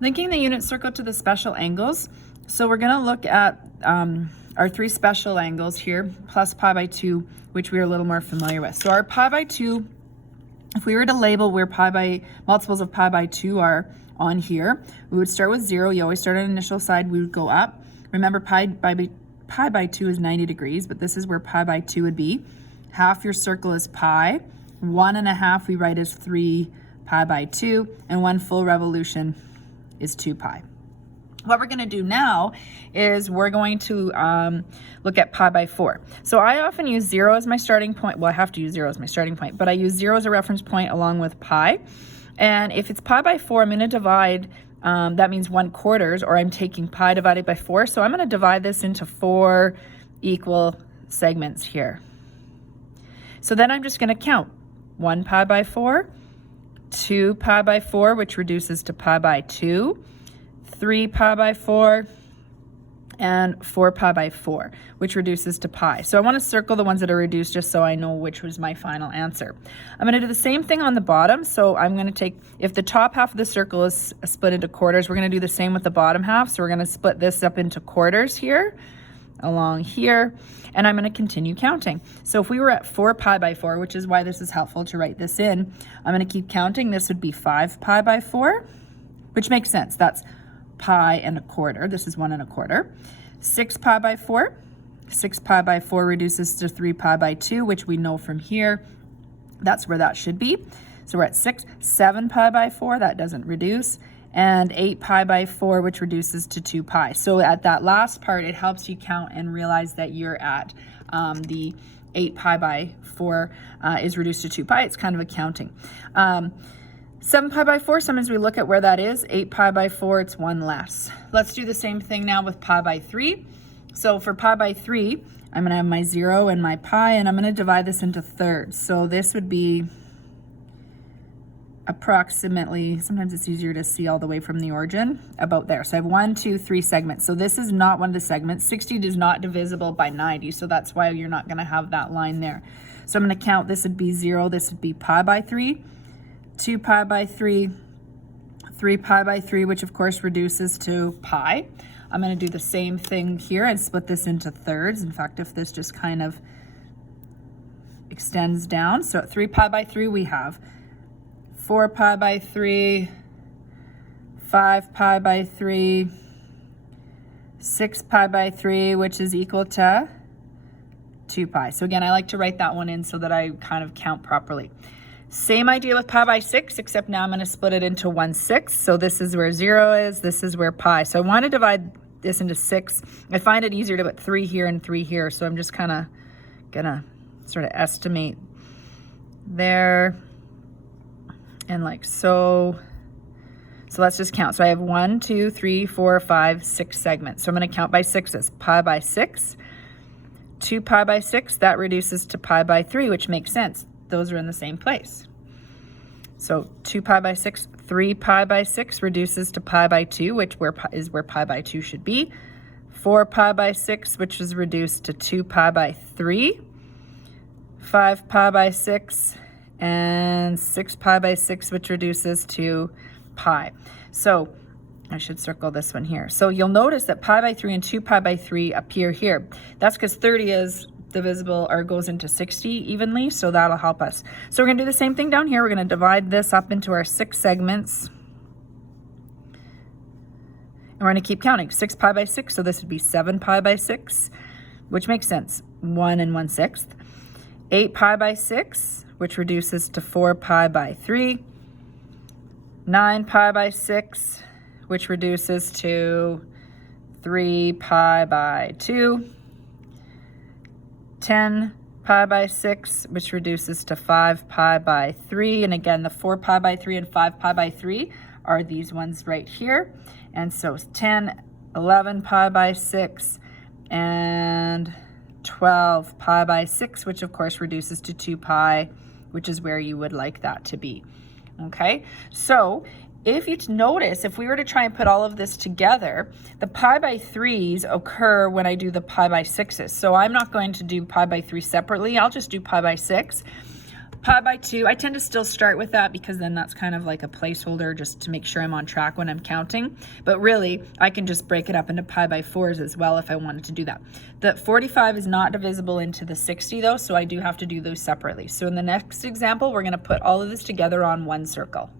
Linking the unit circle to the special angles. So we're going to look at our three special angles here, plus pi by 2, which we're a little more familiar with. So our pi by 2, if we were to label where multiples of pi by 2 are on here, we would start with 0. You always start on initial side, we would go up. Remember, pi by 2 is 90 degrees, but this is where pi by 2 would be. Half your circle is pi. 1.5 we write as 3 pi by 2, and 1 full revolution is 2 pi. What we're going to do now is we're going to look at pi by 4. So I often use 0 as my starting point. Well, I have to use 0 as my starting point, but I use 0 as a reference point along with pi. And if it's pi by 4, I'm going to divide, that means 1/4, or I'm taking pi divided by 4. So I'm going to divide this into 4 equal segments here. So then I'm just going to count 1 pi by 4, 2 pi by 4, which reduces to pi by 2, 3 pi by 4, and 4 pi by 4, which reduces to pi. So I want to circle the ones that are reduced just so I know which was my final answer. I'm going to do the same thing on the bottom. So I'm going to take, if the top half of the circle is split into quarters, we're going to do the same with the bottom half. So we're going to split this up into quarters here, along here, and I'm going to continue counting. So if we were at 4 pi by 4, which is why this is helpful to write this in, I'm going to keep counting. This would be 5 pi by 4, which makes sense. That's pi and 1/4. This is 1 1/4. 6 pi by 4. 6 pi by 4 reduces to 3 pi by 2, which we know from here. That's where that should be. So we're at 6. 7 pi by 4, that doesn't reduce. And 8 pi by 4, which reduces to 2 pi. So at that last part, it helps you count and realize that you're at the 8 pi by 4 is reduced to 2 pi. It's kind of a counting. 7 pi by 4, sometimes we look at where that is. 8 pi by 4, it's 1 less. Let's do the same thing now with pi by 3. So for pi by 3, I'm going to have my 0 and my pi, and I'm going to divide this into thirds. So this would be approximately, sometimes it's easier to see all the way from the origin, about there. So I have 1, 2, 3 segments. So this is not one of the segments. 60 is not divisible by 90, so that's why you're not going to have that line there. So I'm going to count, this would be 0, this would be pi by 3, 2 pi by 3, 3 pi by 3, which of course reduces to pi. I'm going to do the same thing here and split this into thirds. In fact, if this just kind of extends down, so at 3 pi by 3 we have 4 pi by 3, 5 pi by 3, 6 pi by 3, which is equal to 2 pi. So again, I like to write that one in so that I kind of count properly. Same idea with pi by 6, except now I'm going to split it into 1/6. So this is where 0 is, this is where pi. So I want to divide this into 6. I find it easier to put 3 here and 3 here. So I'm just kind of going to sort of estimate there. And like so. So let's just count. So I have 1, 2, 3, 4, 5, 6 segments. So I'm going to count by 6s. Pi by 6, 2 pi by 6, that reduces to pi by 3, which makes sense. Those are in the same place. So 2 pi by 6, 3 pi by 6 reduces to pi by 2, which is where pi by 2 should be. 4 pi by 6, which is reduced to 2 pi by 3. 5 pi by 6, and 6 pi by 6, which reduces to pi. So I should circle this one here. So you'll notice that pi by 3 and 2 pi by 3 appear here. That's because 30 is divisible or goes into 60 evenly, so that'll help us. So we're going to do the same thing down here. We're going to divide this up into our 6 segments. And we're going to keep counting. 6 pi by 6, so this would be 7 pi by 6, which makes sense. 1 1/6. 8 pi by 6, which reduces to 4 pi by 3. 9 pi by 6, which reduces to 3 pi by 2. 10 pi by 6, which reduces to 5 pi by 3. And again, the 4 pi by 3 and 5 pi by 3 are these ones right here. And so 10, 11 pi by 6, and 12 pi by 6, which of course reduces to 2 pi, which is where you would like that to be. Okay, so if you notice, if we were to try and put all of this together, the pi by 3s occur when I do the pi by 6s. So I'm not going to do pi by 3 separately. I'll just do pi by 6. pi by 2, I tend to still start with that because then that's kind of like a placeholder just to make sure I'm on track when I'm counting. But really, I can just break it up into pi by 4s as well if I wanted to do that. The 45 is not divisible into the 60 though, so I do have to do those separately. So in the next example, we're going to put all of this together on one circle.